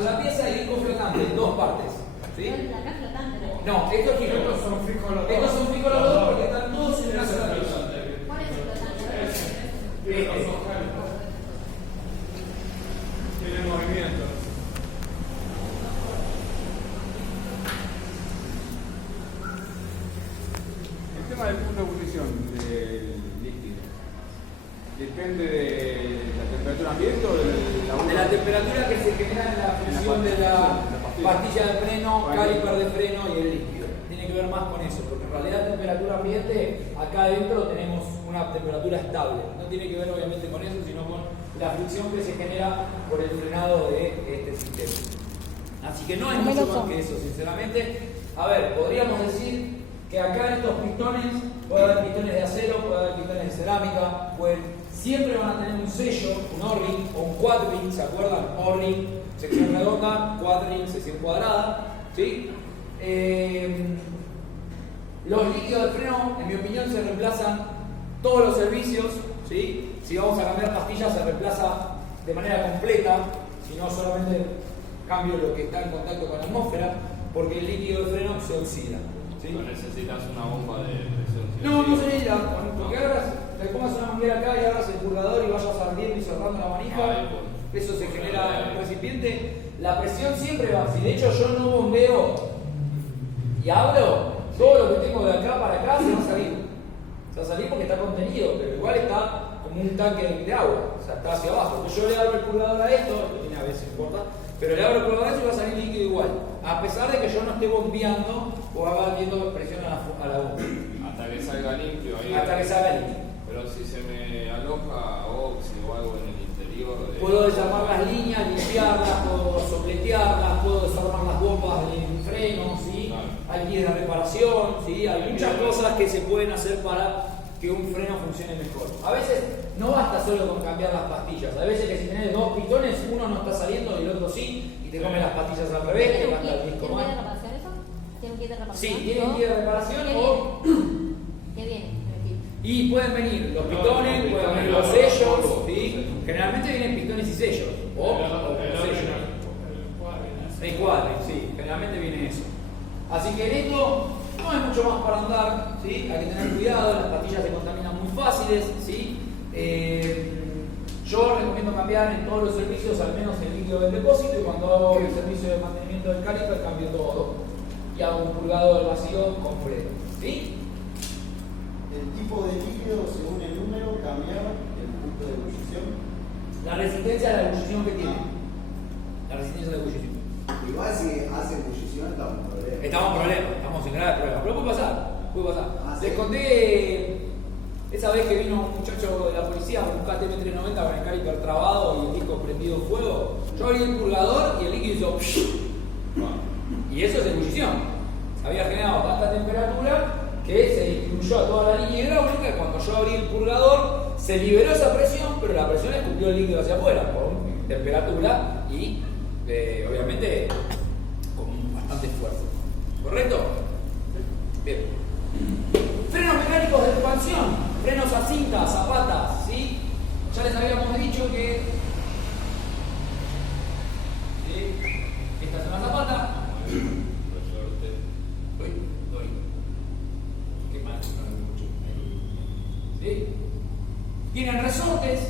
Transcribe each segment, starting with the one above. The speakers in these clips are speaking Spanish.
sola pieza y disco flotante en dos partes. ¿Sí? Acá flotante, ¿no? No, estos giros. Estos son fijos los dos. Estos son fijos los dos porque están todos en una sola pieza. ¿Cuál es el flotante? Estos son cálidos. Tienen movimiento. El tema del punto de ebullición del líquido depende de la temperatura ambiente o De la temperatura que se genera en la función de la pastilla de freno, caliper de freno y el líquido. Tiene que ver más con eso, porque en realidad temperatura ambiente, acá adentro tenemos una temperatura estable. No tiene que ver obviamente con eso, sino con la fricción que se genera por el frenado de este sistema. Así que no hay mucho más que eso, sinceramente. A ver, podríamos decir que acá en estos pistones puede haber pistones de acero, puede haber pistones de cerámica, siempre van a tener un sello, un O-ring o un quad-ring, ¿se acuerdan? O-ring, sección redonda, quad-ring, sección cuadrada, ¿sí? Los líquidos de freno, en mi opinión, se reemplazan todos los servicios, ¿sí? Si vamos a cambiar pastillas, se reemplaza de manera completa, si no solamente cambio lo que está en contacto con la atmósfera, porque el líquido de freno se oxida. ¿Sí? No necesitas una bomba de presión. No, no se necesita, porque ahora le pongas una manguera acá y abras el purgador y vayas abriendo y cerrando la manija, eso se genera en el recipiente. La presión siempre va, si de hecho yo no bombeo y abro, todo lo que tengo de acá para acá se va a salir. Se va a salir porque está contenido, pero igual está como un tanque de agua, o sea, está hacia abajo. Entonces yo le abro el purgador a esto tiene a veces importa, pero le abro el purgador a eso y va a salir líquido igual, a pesar de que yo no esté bombeando o haga viendo presión a la bomba. Hasta que salga limpio ahí. Hasta que salga limpio. Pero si se me aloja óxido o algo en el interior. Puedo desarmar las líneas, limpiarlas, puedo sopletearlas, puedo desarmar las bombas de freno, ¿sí? Claro. Hay guías de reparación, ¿sí? Hay muchas cosas que se pueden hacer para que un freno funcione mejor. A veces no basta solo con cambiar las pastillas, a veces que si tenés dos pistones, uno no está saliendo y el otro sí, y te come las pastillas al revés, te gasta el disco ¿Tiene más. que reparación eso? ¿Tiene un kit de reparación? Sí, tienen guía de reparación o... ¿Qué viene? Y pueden venir los pistones, pueden venir los sellos, ¿sí? Generalmente vienen pistones y sellos, o sellos. El cuadro, sí, generalmente viene eso. Así que en esto no hay mucho más para andar, ¿sí? Hay que tener cuidado, las pastillas se contaminan muy fáciles, ¿sí? Yo recomiendo cambiar en todos los servicios al menos el líquido del depósito y cuando hago el servicio de mantenimiento del caliper cambio todo y hago un purgado del vacío con freno, ¿sí? El tipo de líquido según el número cambiaba el punto de ebullición. La resistencia a la ebullición que tiene. La resistencia a la ebullición. Igual si hace ebullición estamos en problema. Estamos en problemas, estamos en grave problema. Pero puede pasar, puede pasar. Ah, Les sí. conté esa vez que vino un muchacho de la policía con un KTM390 con el caliper trabado y el disco prendido en fuego. Yo abrí el purgador y el líquido hizo y eso es ebullición. Había generado tanta temperatura que se distribuyó a toda la línea hidráulica y cuando yo abrí el purgador se liberó esa presión, pero la presión escupió el líquido hacia afuera con temperatura y obviamente con bastante esfuerzo. ¿Correcto? Bien. Frenos mecánicos de expansión, frenos a cinta, zapatas, ¿sí? Ya les habíamos dicho que esta es una zapata. Qué mal, ¿sí? Tienen resortes.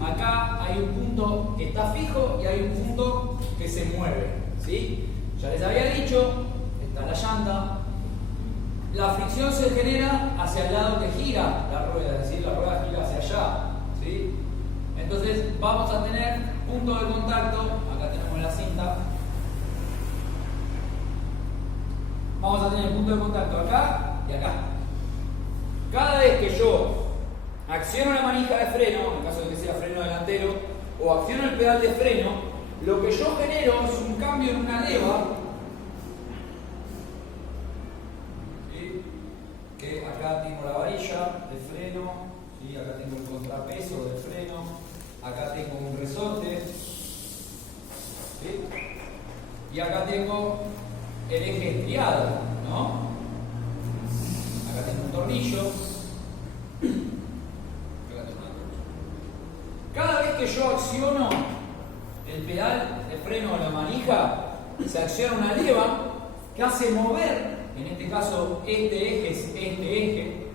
Acá hay un punto que está fijo y hay un punto que se mueve, ¿sí? Ya les había dicho, está la llanta. La fricción se genera hacia el lado que gira la rueda, es decir, la rueda gira hacia allá, ¿sí? Entonces vamos a tener punto de contacto, acá tenemos la cinta. Vamos a tener punto de contacto acá y acá. Cada vez que yo acciono la manija de freno, en caso de que sea freno delantero, o acciono el pedal de freno, lo que yo genero es un cambio en una leva, ¿sí? Que acá tengo la varilla de freno, ¿sí? Acá tengo el contrapeso del freno, acá tengo un resorte, ¿sí? Y acá tengo el eje estriado, ¿no? Acá tengo un tornillo. Cada vez que yo acciono acciono el pedal de freno o la manija, se acciona una leva que hace mover, en este caso este eje es este eje,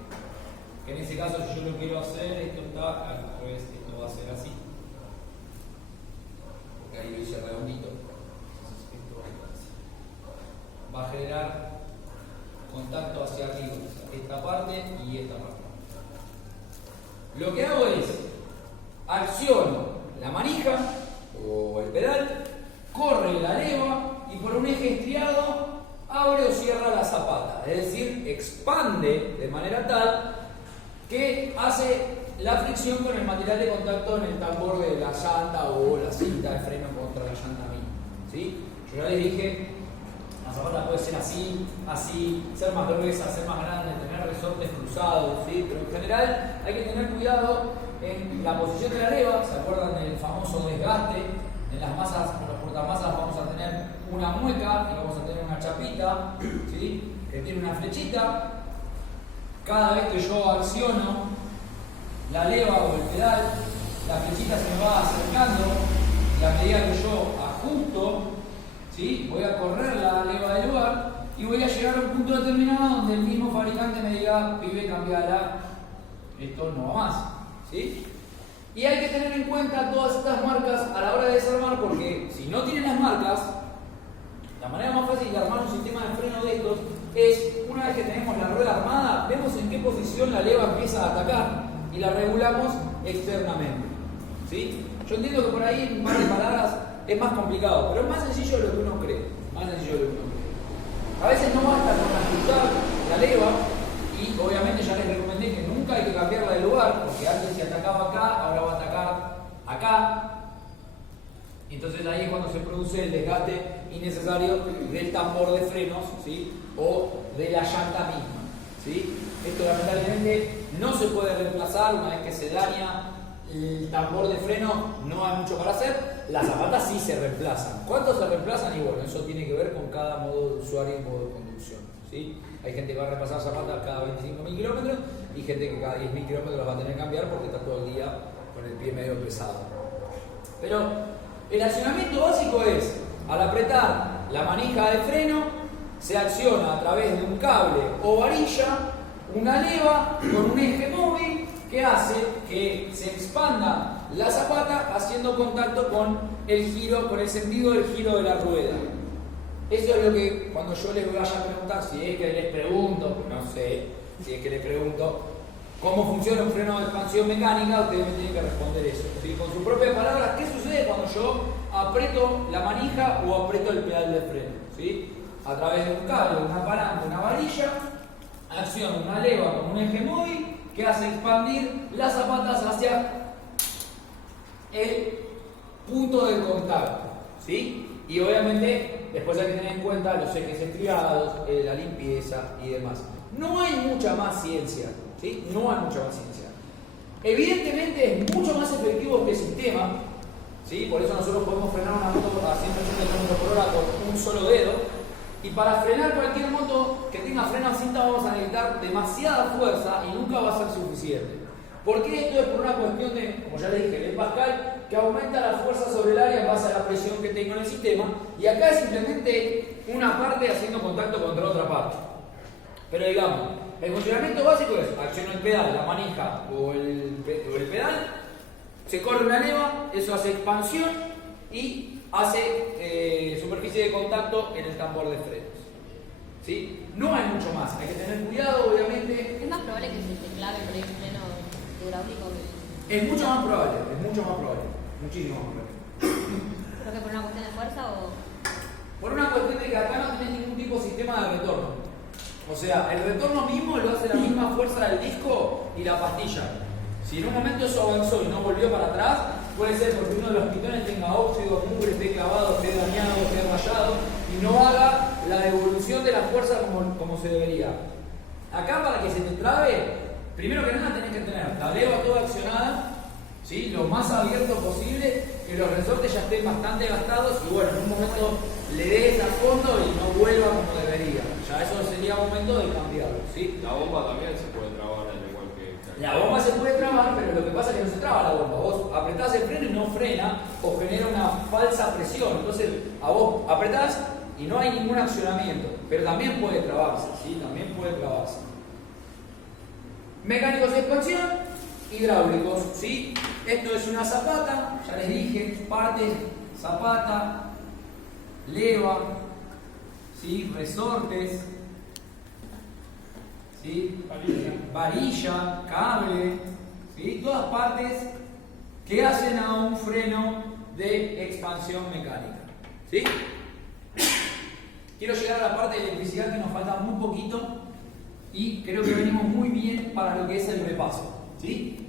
que en ese caso si yo lo quiero hacer, esto está al revés, esto va a ser así, porque ahí lo hice redondito, entonces esto va a ir así. Va a generar contacto hacia arriba, esta parte y esta parte. Lo que hago es, acciono la manija o el pedal, corre la leva y por un eje estriado abre o cierra la zapata, es decir, expande de manera tal que hace la fricción con el material de contacto en el tambor de la llanta o la cinta de freno contra la llanta misma, ¿sí? Yo ya les dije, la zapata puede ser así, así, ser más gruesa, ser más grande, tener resortes cruzados, ¿sí? Pero en general hay que tener cuidado en la posición de la leva. ¿Se acuerdan del famoso desgaste? En las masas, en los portamasas vamos a tener una mueca y vamos a tener una chapita, ¿sí? Que tiene una flechita. Cada vez que yo acciono la leva o el pedal, la flechita se me va acercando. Y a medida que yo ajusto, ¿sí? Voy a correr la leva del lugar y voy a llegar a un punto determinado donde el mismo fabricante me diga, pibe, cambiala, esto no va más, ¿sí? Y hay que tener en cuenta todas estas marcas a la hora de desarmar, porque si no tienen las marcas, la manera más fácil de armar un sistema de freno de estos es, una vez que tenemos la rueda armada, vemos en qué posición la leva empieza a atacar y la regulamos externamente, ¿sí? Yo entiendo que por ahí en varias palabras es más complicado, pero es más sencillo de lo que uno cree. Más sencillo de lo que uno cree. A veces no basta con ajustar la leva y obviamente ya les recomendé que nunca hay que cambiarla de lugar, porque antes se atacaba acá, ahora va a atacar acá. Entonces ahí es cuando se produce el desgaste innecesario del tambor de frenos, ¿sí? O de la llanta misma, ¿sí? Esto lamentablemente no se puede reemplazar una vez que se daña el tambor de freno, no hay mucho para hacer. Las zapatas sí se reemplazan. ¿Cuántos se reemplazan? Y bueno, eso tiene que ver con cada modo de usuario y modo de conducción, ¿sí? Hay gente que va a reemplazar zapatas cada 25.000 kilómetros y gente que cada 10.000 kilómetros las va a tener que cambiar porque está todo el día con el pie medio pesado. Pero el accionamiento básico es, al apretar la manija de freno, se acciona a través de un cable o varilla una leva con un eje móvil que hace que se expanda la zapata haciendo contacto con el giro, con el sentido del giro de la rueda. Eso es lo que cuando yo les vaya a preguntar, si es que les pregunto, no sé, si es que les pregunto cómo funciona un freno de expansión mecánica, ustedes me tienen que responder eso, ¿sí? Con sus propias palabras, ¿qué sucede cuando yo aprieto la manija o aprieto el pedal de freno? ¿Sí? A través de un cable, una palanca, una varilla, acciono una leva con un eje móvil que hace expandir las zapatas hacia el punto de contacto, ¿sí? Y obviamente después hay que tener en cuenta los ejes estriados, la limpieza y demás. No hay mucha más ciencia, ¿sí? No hay mucha más ciencia. Evidentemente es mucho más efectivo este sistema, ¿sí? Por eso nosotros podemos frenar una moto a 180 km por hora con un solo dedo. Y para frenar cualquier moto que tenga freno a cinta vamos a necesitar demasiada fuerza y nunca va a ser suficiente. ¿Por qué? Esto es por una cuestión de, como ya les dije, de Pascal, que aumenta la fuerza sobre el área en base a la presión que tengo en el sistema. Y acá es simplemente una parte haciendo contacto contra otra parte. Pero digamos, el funcionamiento básico es, acciono el pedal, la manija o el pedal, se corre una leva, eso hace expansión y hace superficie de contacto en el tambor de frenos, ¿sí? No hay mucho más, hay que tener cuidado, obviamente. ¿Es más probable que se te clave por el freno hidráulico? Es mucho más probable, muchísimo más probable. ¿Creo que por una cuestión de fuerza o...? Por una cuestión de que acá no tenés ningún tipo de sistema de retorno. O sea, el retorno mismo lo hace la misma fuerza del disco y la pastilla. Si en un momento eso avanzó y no volvió para atrás, puede ser porque uno de los pitones tenga óxido, mugre, esté clavado, esté dañado, esté rayado y no haga la devolución de la fuerza como se debería. Acá para que se te trabe, primero que nada tenés que tener la leva toda accionada, ¿sí? Lo más abierto posible, que los resortes ya estén bastante gastados y bueno, en un momento le des a fondo y no vuelva como debería. Ya eso sería momento de cambiarlo, ¿sí? La bomba también se puede trabar al igual que La bomba se puede trabar, pero lo que pasa es que no se traba la bomba. Vos apretás el freno y no frena o genera una falsa presión. Entonces, a vos apretás y no hay ningún accionamiento. Pero también puede trabarse, ¿sí? También puede trabarse. Mecánicos de expansión, hidráulicos, ¿sí? Esto es una zapata, ya les dije, parte, zapata, leva, ¿sí? Resortes, ¿sí? Varilla, cable, ¿sí? Todas partes que hacen a un freno de expansión mecánica, ¿sí? Quiero llegar a la parte de electricidad que nos falta muy poquito y creo que venimos muy bien para lo que es el repaso, ¿sí?